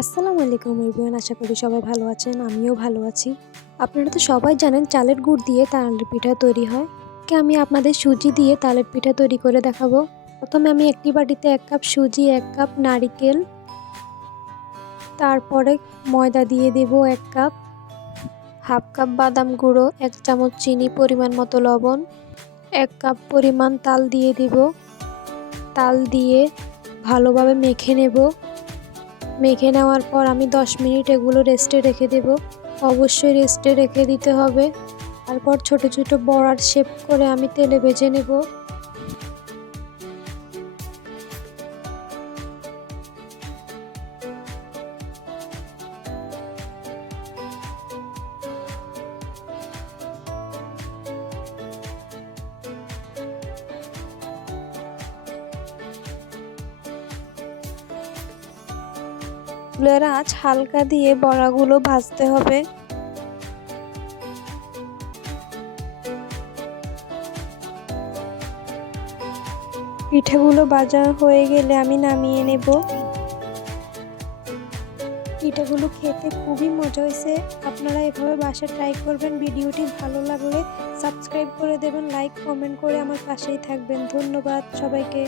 আসসালামু আলাইকুম এভরিওয়ান, আশা করি সবাই ভালো আছেন। আমিও ভালো আছি। আপনারা তো সবাই জানেন চালের গুড় দিয়ে তালের পিঠা তৈরি হয়। আমি আপনাদের সুজি দিয়ে তালের পিঠা তৈরি করে দেখাবো। প্রথমে আমি একটি বাটিতে 1 কাপ সুজি, 1 কাপ নারিকেল, তারপরে ময়দা দিয়ে দেব 1 কাপ, হাফ কাপ বাদাম গুঁড়ো, 1 চামচ চিনি, পরিমাণ মতো লবণ, 1 কাপ পরিমাণ তাল দিয়ে দেব। তাল দিয়ে ভালোভাবে মেখে নেব। মেখে নেওয়ার পর আমি 10 মিনিট এগুলো রেস্টে রেখে দেব। অবশ্যই রেস্টে রেখে দিতে হবে। তারপর ছোট ছোট বড়ার শেপ করে আমি তেলে ভেজে নেব। চুলার আঁচ হালকা দিয়ে বড়াগুলো ভাজতে হবে। পিঠাগুলো ভাজা হয়ে গেলে আমি নামিয়ে নেব। পিঠাগুলো খেতে খুবই মজা হয়েছে। আপনারা এভাবে বাসায় ট্রাই করবেন। ভিডিওটি ভালো লাগলে সাবস্ক্রাইব করে দেবেন, লাইক কমেন্ট করে আমার পাশেই থাকবেন। ধন্যবাদ সবাইকে।